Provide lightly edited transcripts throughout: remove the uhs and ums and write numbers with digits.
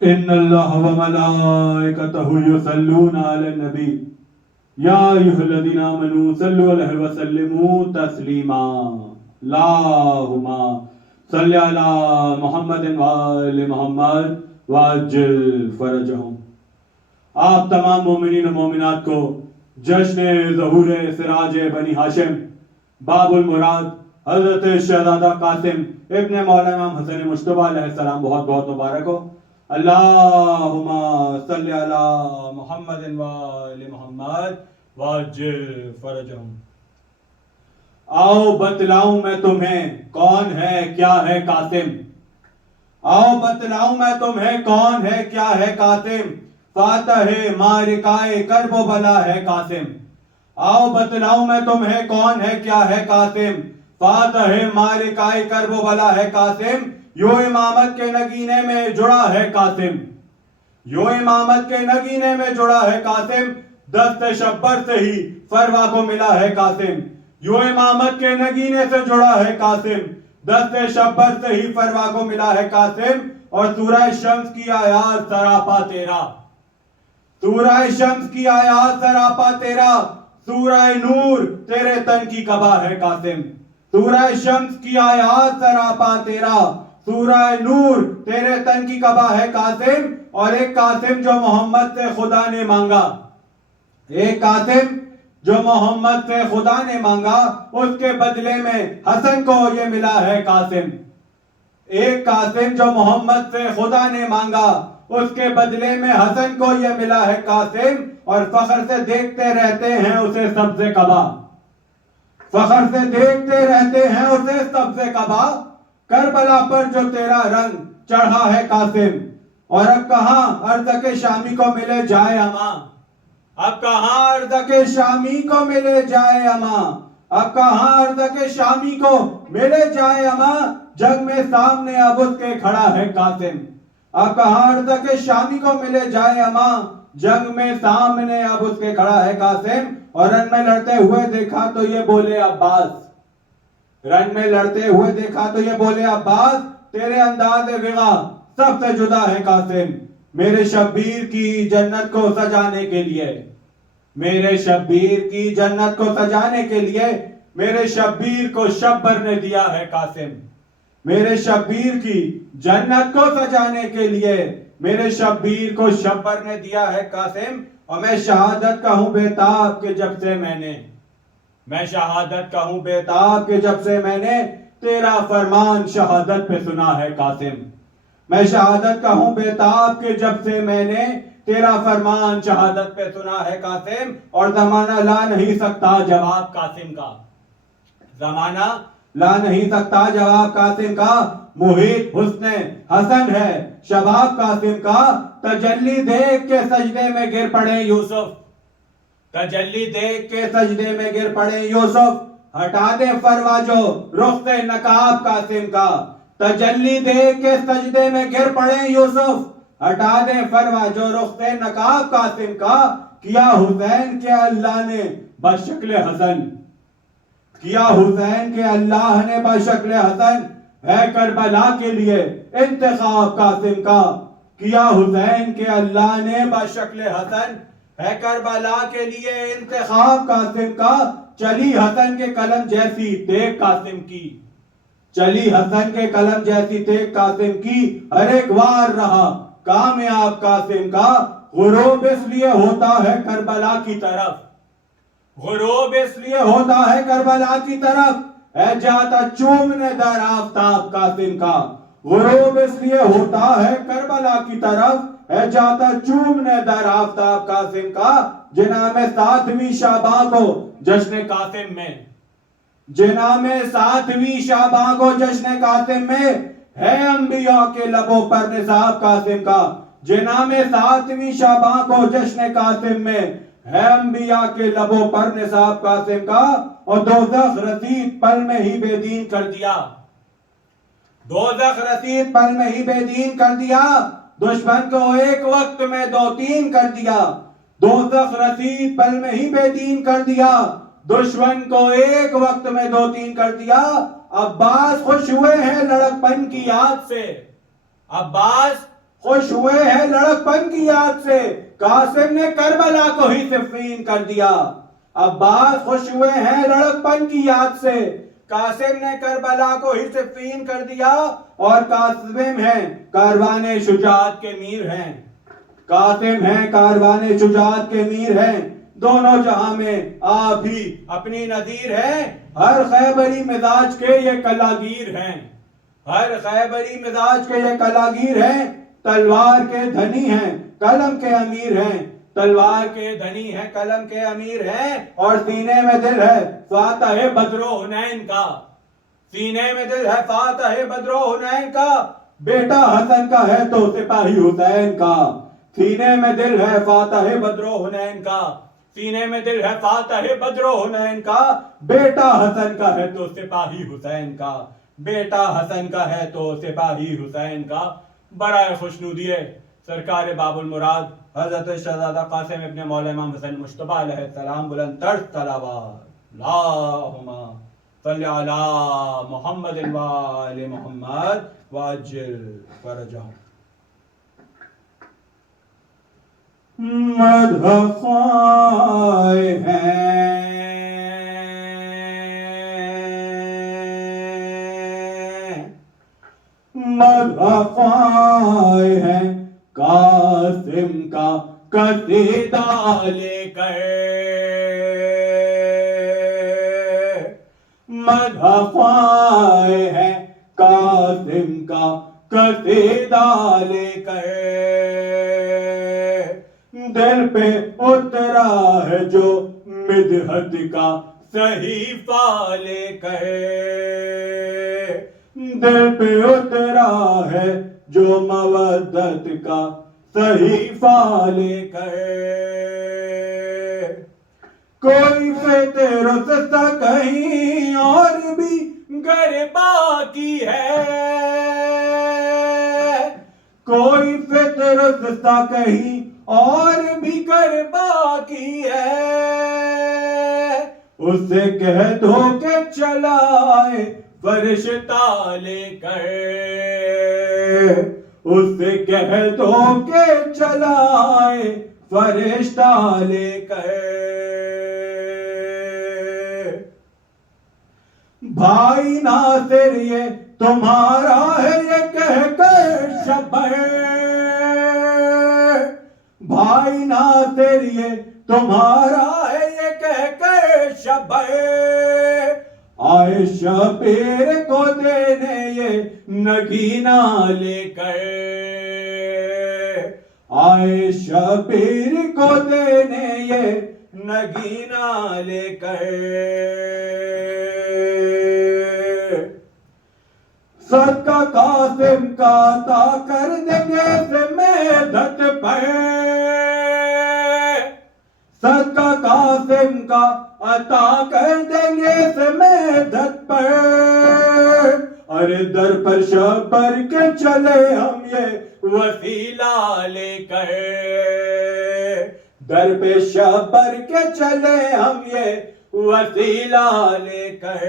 इन्नल्लाह व मलाइकतहु युसल्लूना अलन नबी या अय्युहल्लज़ीना आमनू सल्लु अलैहि व सल्लिमू तस्लीमा अल्लाहुम्मा सल्लि अला मुहम्मदिन व आलि मुहम्मद वअज्जिल फरजहुम। आप तमाम मोमिनीन और मोमिनात को जश्न ज़हूर सिराज बनी हाशिम बाबुल मुराद हज़रत शहज़ादा कासिम इब्न मौला इमाम हसन मुश्तबा अलैहिस्सलाम बहुत बहुत मुबारक हो। अल्लाहुम्मा सल्लि अला मुहम्मदिन व आलि मुहम्मद वअज्जिल फरजहुम। आओ बतलाऊं मैं तुम्हें कौन है क्या है कासिम, आओ बतलाऊं मैं तुम्हें कौन है क्या है कासिम, फातह मारिकाए करबो बला है कासिम। आओ बतलाऊं मैं तुम्हें कौन है क्या है कासिम, फातह मारिकाए करबो बला है कासिम। यो इमामत के नगीने में जुड़ा है कासिम, यो इमामत के नगीने में जुड़ा है कासिम, दस्त शब्बर से ही फरवा को मिला है कासिम। यो इमामत के नगीने से जुड़ा है कासिम, दस्त शब्बर से ही फरवा को मिला है कासिम। और सूरह शम्स की आयात सरापा तेरा, सूरह शम्स की आयात सरापा तेरा, सूरह नूर तेरे तन की कबा है कासिम। सूरह शम्स की आयात सरापा तेरा, सूरह नूर तेरे तन की कबा है कासिम। और एक कासिम जो मोहम्मद से खुदा ने मांगा, एक कासिम जो मोहम्मद से खुदा ने मांगा, उसके बदले में हसन को ये मिला है कासिम। एक कासिम जो मोहम्मद से खुदा ने मांगा, उसके बदले में हसन को ये मिला है कासिम। और फख्र से देखते रहते हैं उसे सबसे कबा, फख्र से देखते रहते हैं उसे सबसे कबा, करबला पर जो तेरा रंग चढ़ा है कासिम। और अब कहां अर्ज़ के शामी को मिले जाए अमा, अब कहां अर्ज़ के शामी को मिले जाए अमा, अब कहां अर्ज़ के शामी को मिले जाए अमा, जग में सामने अब उसके खड़ा है कासिम। अब कहां अर्ज़ के शामी को मिले जाए अमा, जग में सामने अब उसके खड़ा है कासिम। और रन में लड़ते हुए देखा तो ये बोले अब्बास, रन में लड़ते हुए देखा तो ये बोले अब्बास, तेरे अंदाज़ विगा सबसे जुदा है कासिम। मेरे शब्बीर की जन्नत को सजाने के लिए, मेरे शब्बीर की जन्नत को सजाने के लिए, मेरे शब्बीर को शब्बर ने दिया है कासिम। मेरे शब्बीर की जन्नत को सजाने के लिए, मेरे शब्बीर को शब्बर ने दिया है कासिम। और मैं शहादत का हूं बेताब के जब से मैंने, मैं शहादत का हूं बेताब के जब से मैंने तेरा फरमान शहादत पे सुना है कासिम। मैं शहादत का हूं बेताब के जब से मैंने तेरा फरमान शहादत पे सुना है कासिम। और जमाना ला नहीं सकता जवाब कासिम का, जमाना ला नहीं सकता जवाब कासिम का। मुहित हुस्ने हसन है शबाब कासिम का, तजल्ली देख के सजदे में गिर पड़े यूसुफ, तजल्ली देख के सजदे में गिर पड़े यूसुफ। हटा दे फरवा जो रुख से नकाब कासिम का, तजल्ली देख के सजदे में गिर पड़े यूसुफ। हटा दे फरवा जो रुख से नकाब कासिम का। किया हुसैन के अल्लाह ने बशक्ल हसन, किया हुसैन के अल्लाह ने बशक्ल हसन, है करबला के लिए इंतखाब कासिम का। किया हुसैन के अल्लाह ने बशक्ल हसन, है करबला के लिए इंतखाब कासिम का। चली हसन के कलम जैसी तेग कासिम की, चली हसन के कलम जैसी तेग कासिम की। हर एक वार रहा कामयाब कासिम का, गुरूब इसलिए होता है करबला की तरफ, गुरूब इसलिए होता है करबला की तरफ, है जाता चूमने दर आफताब कासिम का। गुरूब इसलिए होता है करबला की तरफ, है जाता चूमने दर आफताब कासिम का। जिनामे 7वीं शाबां को जश्न कासिम में, जिनामे 7वीं शाबां को जश्न कासिम में, है अंबिया के लबों पर निसाब कासिम का। जिनामे 7वीं शाबां को जश्न कासिम में, है अंबिया के लबों पर निसाब कासिम का। और दोज़ख रसीद पल में ही बेदीन कर दिया, दोज़ख रसीद पल में ही बेदीन कर दिया, दुश्मन को एक वक्त में 2-3 कर दिया। दोज़ख रसीद पल में ही बेदीन कर दिया, दुश्मन को एक वक्त में 2-3 कर दिया। अब्बास खुश हुए हैं लड़कपन की याद से, अब्बास खुश हुए हैं लड़कपन की याद से, कासिम ने करबला को ही सिफ़ीन कर दिया। अब्बास खुश हुए हैं लड़कपन की याद से, कासिम ने करबला को ही सिफ़ीन कर दिया। और कासिम हैं कारवाने शुजात के मीर हैं, कासिम हैं कारवाने शुजात के मीर हैं। दोनों जहां में आप ही अपनी नजीर हैं। हर खैबरी मिजाज के ये कलागीर हैं, हर खैबरी मिजाज के ये कलागीर हैं। तलवार के धनी हैं, कलम के अमीर हैं, तलवार के धनी हैं, कलम के अमीर हैं। और सीने में दिल है फातह बद्रो हुनैन का, सीने में दिल है फातह बद्रो हुनैन का। बेटा हसन का है तो सिपाही हुसैन का, सीने में दिल है फातह बद्रो हुनैन का, सीने में दिल है फातह बद्रो हुनैन का। बेटा हसन का है तो सिपाही हुसैन का, बेटा हसन का है तो सिपाही हुसैन का। बड़ा खुशनुदी है सरकार बाबुल मुराद हजरत शहजादा कासिम इब्ने मौला इमाम हुसैन मुश्तबा अलैहिस्सलाम बुलंद तर्ज तलावत अल्लाहुम्मा सल्ली अला मुहम्मद व आले मुहम्मद वाजिल फरजहum। मदफ़ाए हैं मदफ़ाए हैं कासिम का कसीदा लेकर, मदफ़ाए हैं कासिम का कसीदा लेकर। दिल पे उतरा है जो मिदहत का सहीफा लेकर, दिल पे उतरा है जो मवद्दत का सहीफा लेकर। कोई फितरत कहीं और भी घर बाकी है, कोई फितरत कहीं और भी कर बाकी है। उससे कह दो के चलाए फरिश्ता लेकर, उससे कह दो के चलाए फरिश्ता लेकर। भाई नासिर ये तुम्हारा है ये कहकर शबर, भाई नासिर ये तुम्हारा है ये कहकर शबर। आए शबीर को देने ये नगीना लेकर, आए शबीर को देने ये नगीना लेकर। सदका कासिम का अता कर देंगे से मेदत पर, सदका कासिम का अता कर देंगे से मेदत पर। अरे दर पर शबर के चले हम ये वसीला लेकर, दर पे शबर के चले हम ये वसीला लेकर।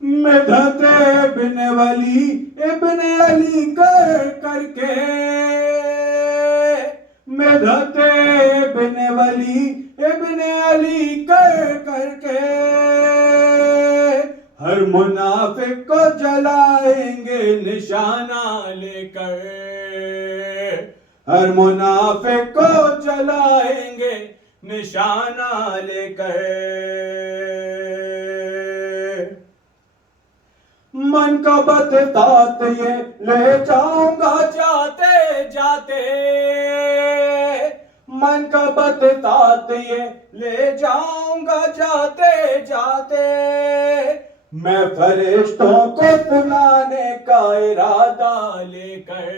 मिदहते इब्ने वली इब्ने अली कर करके, मिदहते इब्ने वली इब्ने अली कर करके। हर मुनाफिक को जलाएंगे निशाना लेकर, हर मुनाफिक को जलाएंगे निशाना लेकर। मन का बतात ये ले जाऊंगा जाते जाते, मन का बतात ये ले जाऊंगा जाते जाते। मैं फरिश्तों को सुनाने का इरादा लेकर,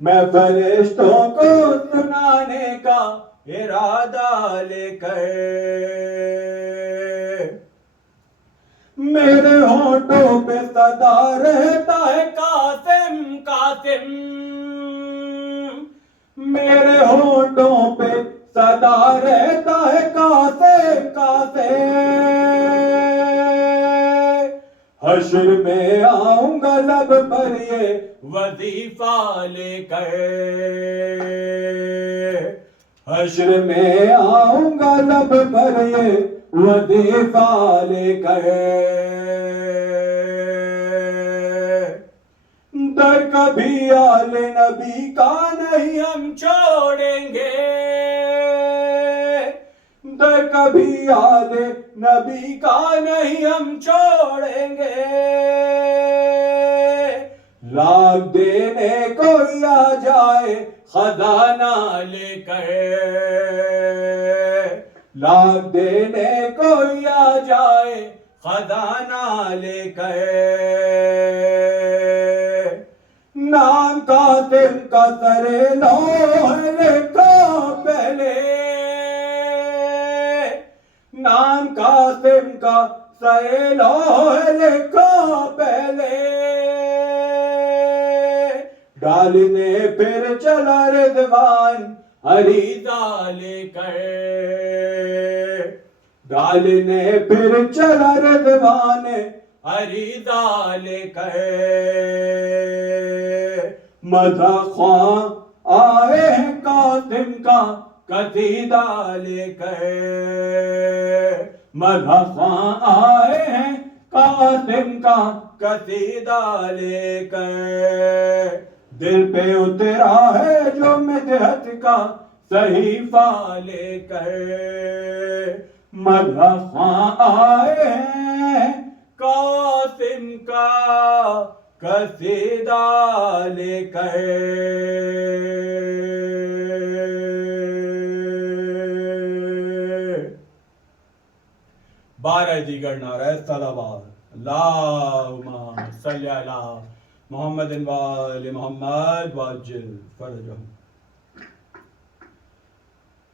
मैं फरिश्तों को सुनाने का इरादा लेकर। मेरे होठों पे सदा रहता है कासिम कासिम, मेरे होठों पे सदा रहता है कासिम कासिम। हश्र में आऊंगा लब पर ये वजीफा लेकर, हश्र में आऊंगा लब पर ये वजीफा लेकर, दर कभी आले नबी का नहीं हम छोड़ेंगे, दर कभी आले नबी का नहीं हम छोड़ेंगे, लाख देने कोई आ जाए खजाना लेकर, लाख देने कोई आ जाए खजाना लेकर, नाम कासिम का सरे लौह लिखा पहले, नाम कासिम का सरे लौह लिखा पहले, डालने फिर चला रिजवान अरीजा लेकर, डालने फिर चला रिजवान अरीजा लेकर, मज़ा ख्वां आए हैं कासिम का कसीदा लेकर, मज़ा ख्वां आए हैं कासिम का कसीदा लेकर, दिल पे उतरा है जो मिदहत का सहीफा लेकर, मज़ा ख्वां आए हैं कासिम का कसीदा लेकर। बारह दीगर नारे सलावत, अल्लाहुम्मा सल्ली अला मोहम्मद व आले मोहम्मद वाजिल फरजहु।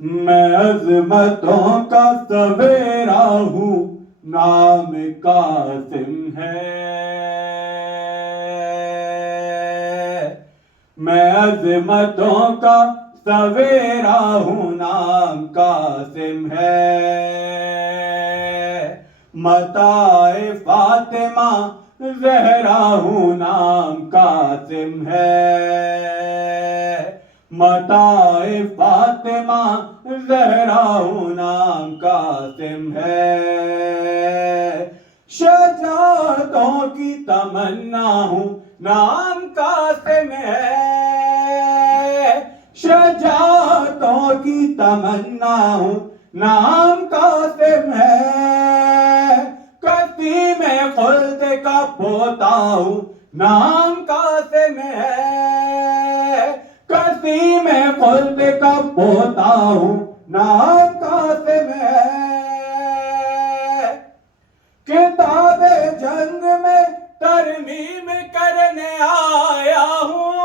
मैं अज़मतों का सवेरा हूँ, नाम कासिम है, मैं अज़मतों का सवेरा हूँ, नाम कासिम है, मताए फातिमा ज़हरा हूँ, नाम कासिम है, मताए फातिमा ज़हरा हूँ, नाम कासिम है, शजाअतों की तमन्ना हूँ, नाम कासिम है, शजाअतों की तमन्ना हूँ, नाम कासिम है, कस्ती में खुल्द का पोता हूँ, नाम कासिम है, कस्ती में खुल्द का पोता हूँ, नाम कासिम है, किताबे जंग में तरमीम करने आया हूँ,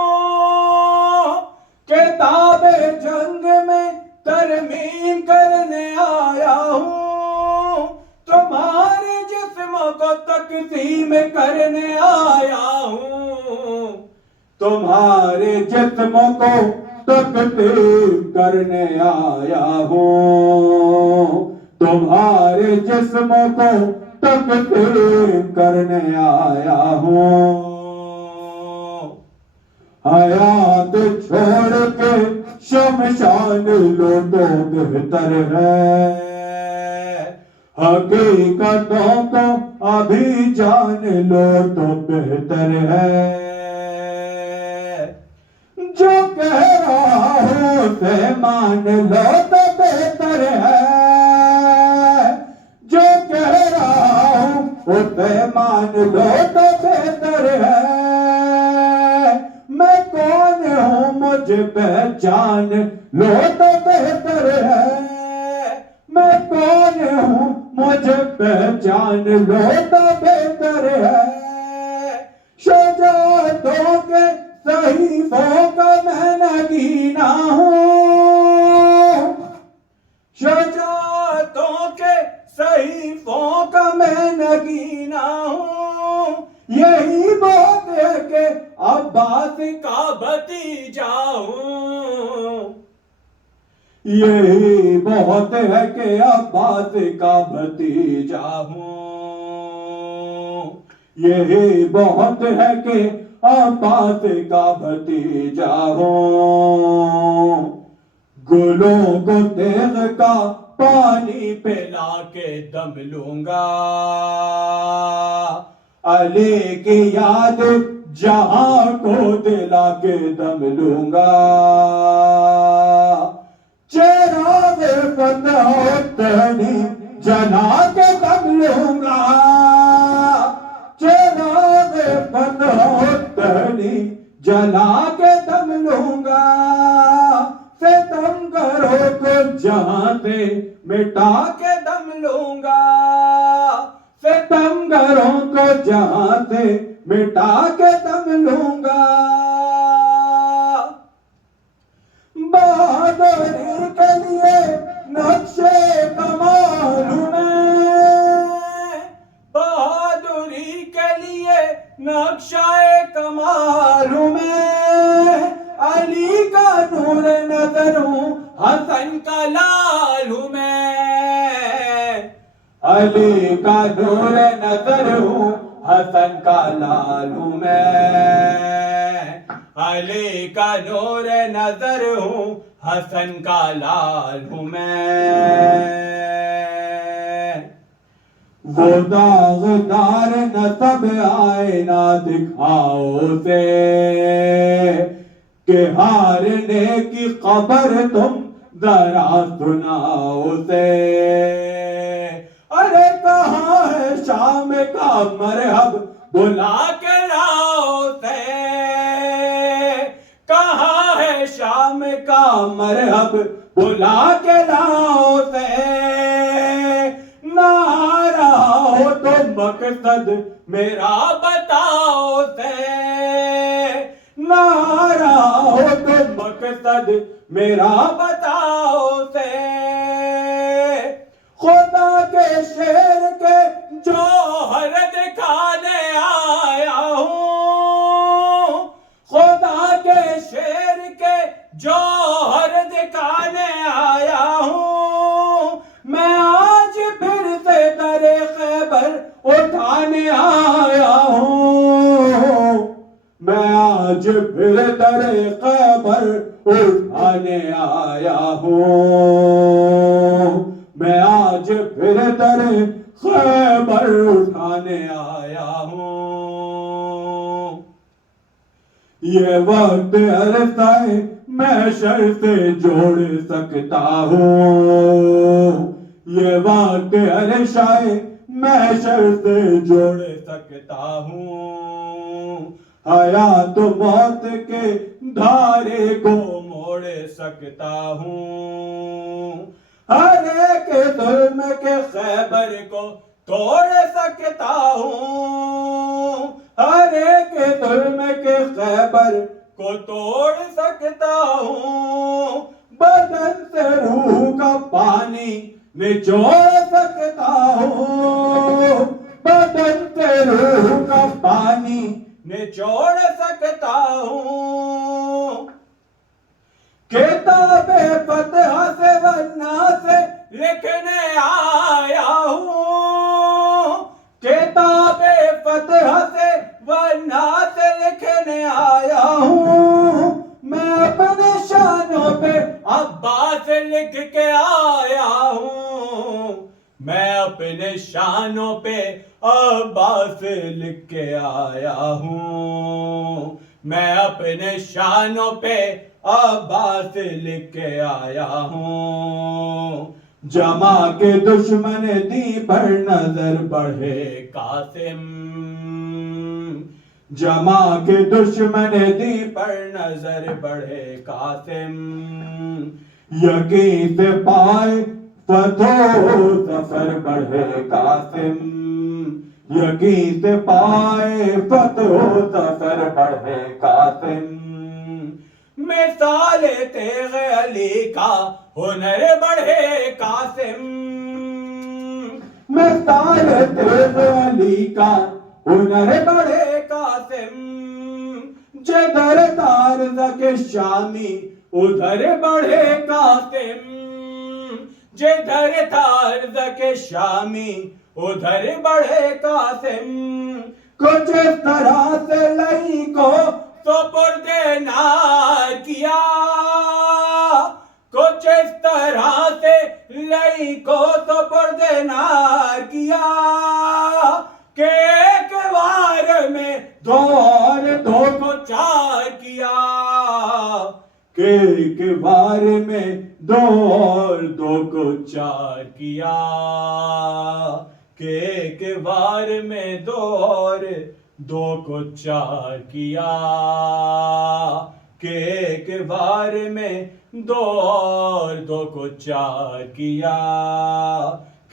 किताबे जंग में तरमीम करने आया हूँ, तुम्हारे जिस्म को तकसीम करने आया हूँ, तुम्हारे जिस्म को तकसीम करने आया हूँ, तुम्हारे जिस्म को तकसीम करने आया हूँ, हयात छोड़ के शमशान लो तो बेहतर है, हकीकतों को अभी जान लो तो बेहतर है, जो कह रहा हूँ उसे मान लो तो बेहतर है, जो कह रहा हूँ उसे मान लो तो बेहतर है, मैं कौन हूँ मुझे पहचान लो तो बेहतर है, मैं कौन हूँ मुझे पहचान लो तो बेहतर है, शजाअतों के सहीफों का मैं नगीना हूँ, शजाअतों के सहीफों का मैं नगीना हूँ, यही बहुत है कि अब्बास का भतीजा हूँ, यही बहुत है कि अब्बास का भतीजा हूँ, यही बहुत है कि अब्बास का भतीजा हो। गुलों को तेग का पानी पिला के दम लूंगा, अली की याद जहां को दिला के दम लूंगा। चिराग फतह जला के दम लूंगा, चिराग फतह जला के दम लूंगा। सितमगरों को जहां से मिटा के दम लूंगा, सितमगरों को जहां से मिटा के दम लूंगा। बहादुरी के लिए नक्शे कमाल में, बहादुरी के लिए नक्शे कमाल में। अली का नूर नजर हूँ, हसन का लाल हूँ मैं। अली का नूर नजर हूँ, हसन का लाल हूँ मैं। अली का नूर नजर हूँ, हसन का लाल हूँ मैं। वो दागदार नसब आए ना दिखाओ से, कि हारने की खबर तुम जरा सुनाओ से। अरे कहाँ है शाम का मरहब बुला के लाओ से, कहाँ है शाम का मरहब बुला के लाओ से। ना आ रहा हो तो मकसद मेरा बताओ से, ना आ रहा हो तो मकसद मेरा बताओ से। खुदा के शेर के जौहर दिखाने आया हूँ, खुदा के शेर के जौहर दिखाने आया हूँ। मैं आज फिर से दरे खैबर उठाने आया हूँ, मैं आज फिर दरे खैबर उठाने आया हूँ। मैं आज फिर दरे खैबर उठाने आया हूँ। ये वक्त अरसा है मैं शर से जोड़ सकता हूँ, ये वक्त अरसा है मैं शर से जोड़ सकता हूँ। हयात मौत के धारे को मोड़ सकता हूँ, हर एक जुल्म के खैबर को तोड़ सकता हूँ, हर एक जुल्म के खैबर को तोड़ सकता हूँ। बदन से रूह का पानी निचोड़ सकता हूँ, बदन से रूह का पानी निचोड़ सकता हूँ। किताबे फतह से वन्ना से लिखने आया हूँ, किताबे फतह से वन्ना से लिखने आया हूँ। मैं अपने शानों पे अब्बास लिख के आया हूँ, मैं अपने शानों पे अब्बास लिख के आया हूँ, मैं अपने शानों पे अब्बास लिख के आया हूँ। जमा के दुश्मन दी पर नजर बढ़े कासिम, जमा के दुश्मन दी पर नजर बढ़े कासिम। यकीन से पाए फतो सफर बढ़े कासिम, यकीन से पाए फतो सफर बढ़े कासिम। मिसाले तेग अली का हुनर बढ़े कासिम, मिसाले तेग अली का हुनर बढ़े कासिम। जिधर तारज़ के शामी उधर बढ़े कासिम, जिधर तारज़ के शामी उधर बढ़े कासिम। कुछ इस तरह से लई को सुपुर्दे नार किया, कुछ इस तरह से लई को सुपुर्दे नार किया कि एक बार में दो और दो को चार किया, कि एक बार में दो और दो को चार किया, कि एक बार में दो और दो को चार किया, कि एक बार में दो और दो को चार किया,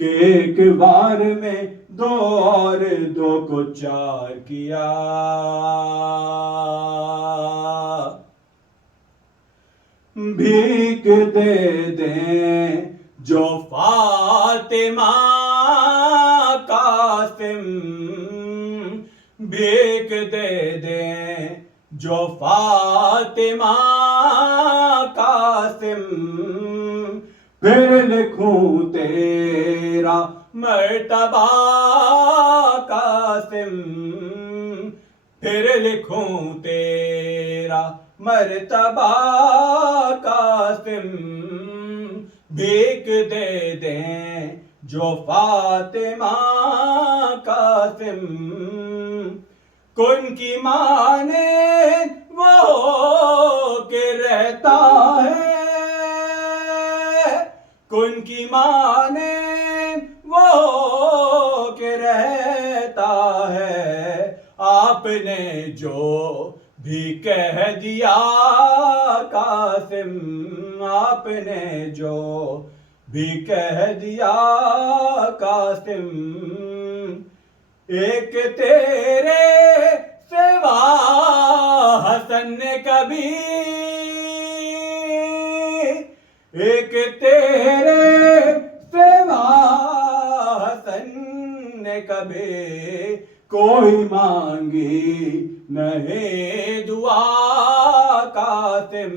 कि एक बार में दो और दो को चार किया। भीख दे दें जो फातिमा कासिम, भीख दे दें जो फातिमा कासिम, फिर लिखूं तेरा मर्तबा कासिम, फिर लिखूं तेरा मर्तबा कासिम, भीख दे दें जो फातिमा कासिम, कुन की माने वो के रहता है, कुन की माने वो के रहता है, आपने जो भी कह दिया कासिम, आपने जो भी कह दिया कासिम, एक तेरे सिवा हसन ने कभी, एक तेरे सिवा हसन ने कभी कोई मांगी नहीं दुआ कासिम,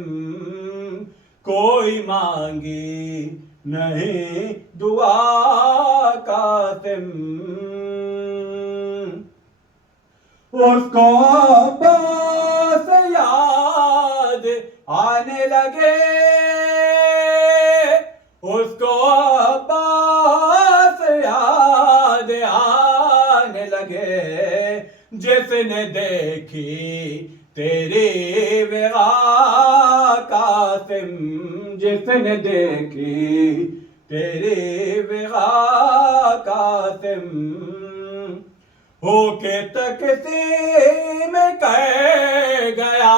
कोई मांगी नहीं दुआ कासिम, उसको अब्बास याद आने लगे, उसको अब्बास याद आने लगे, जिसने देखी तेरी विगा कासिम, जिसने देखी तेरी विगा कासिम, होके तकसीम कह गया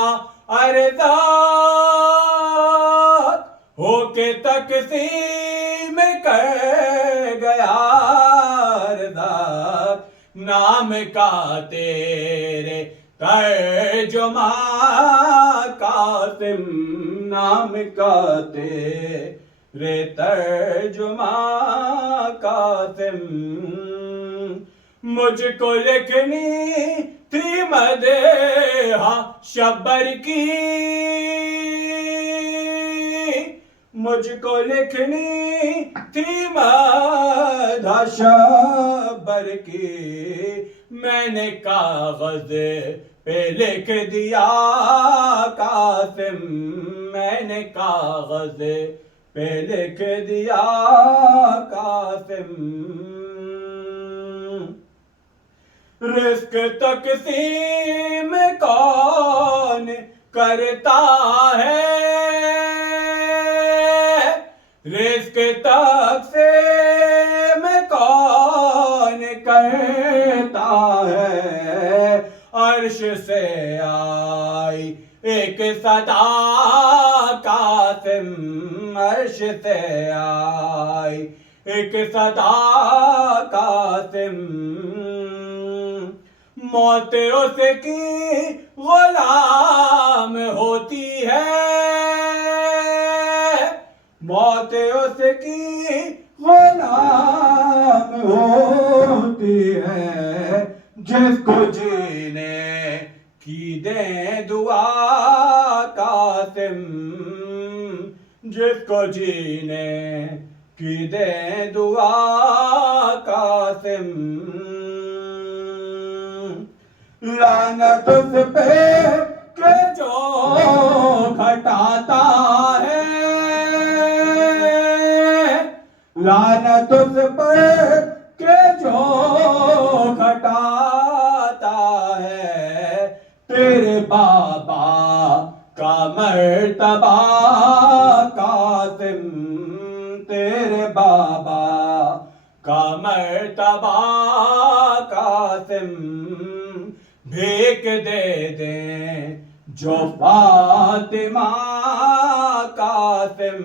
अरदात, होके तकसीम कह गया अरदात, नाम का तेरे तर्जुमा कासिम, नाम का तेरे तर्जुमा कासिम, मुझको लिखनी थी मदेहा शब्बर की, मुझको लिखनी थी मदेहा शब्बर की, मैंने कागज पे लिख दिया कासिम, मैंने कागज पे लिख दिया कासिम, रिस्क तकसीम कौन करता है, रिस्क तकसीम कौन करता है, अर्श से आई एक सदा कासिम, अर्श से आई एक सदा कासिम, मौत उसकी गुलाम होती है, मौत उसकी गुलाम होती है, जिसको जीने की दे दुआ कासिम, जिसको जीने की दे दुआ कासिम, लानत उस पे के जो घटाता है, लानत उस पे के जो घटाता है। तेरे बाबा का मर्तबा कासिम, तेरे बाबा का मर्तबा कासिम, भीख दे दे जो फातिमा कासिम,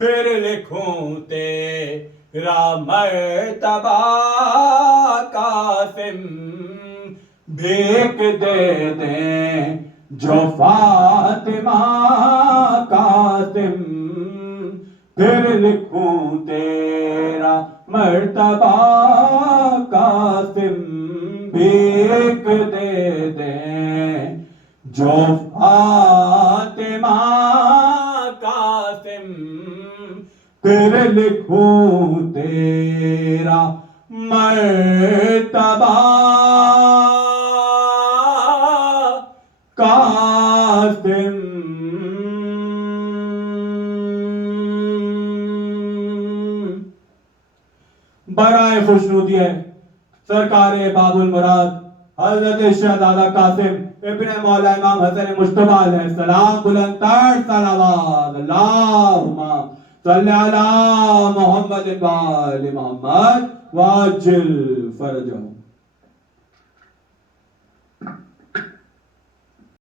फिर लिखूं तेरा मर्तबा कासिम, भीख दे दे जो फातिमा कासिम, फिर लिखूं तेरा मर्तबा कासिम, भीख दे दे जो फातिमा कासिम, फिर लिखूं तेरा मर्तबा कासिम। बराए खुशनुदी है सरकारे बाबुल मुराद हजरत शहजादा कासिम इब्ने मौला इमाम हसन मुश्तबा अलैहिस्सलाम बुलंद तर सलावत अल्लाहुम्मा सल्ली अला मुहम्मद व आलि मुहम्मद वाजिल फरजहु।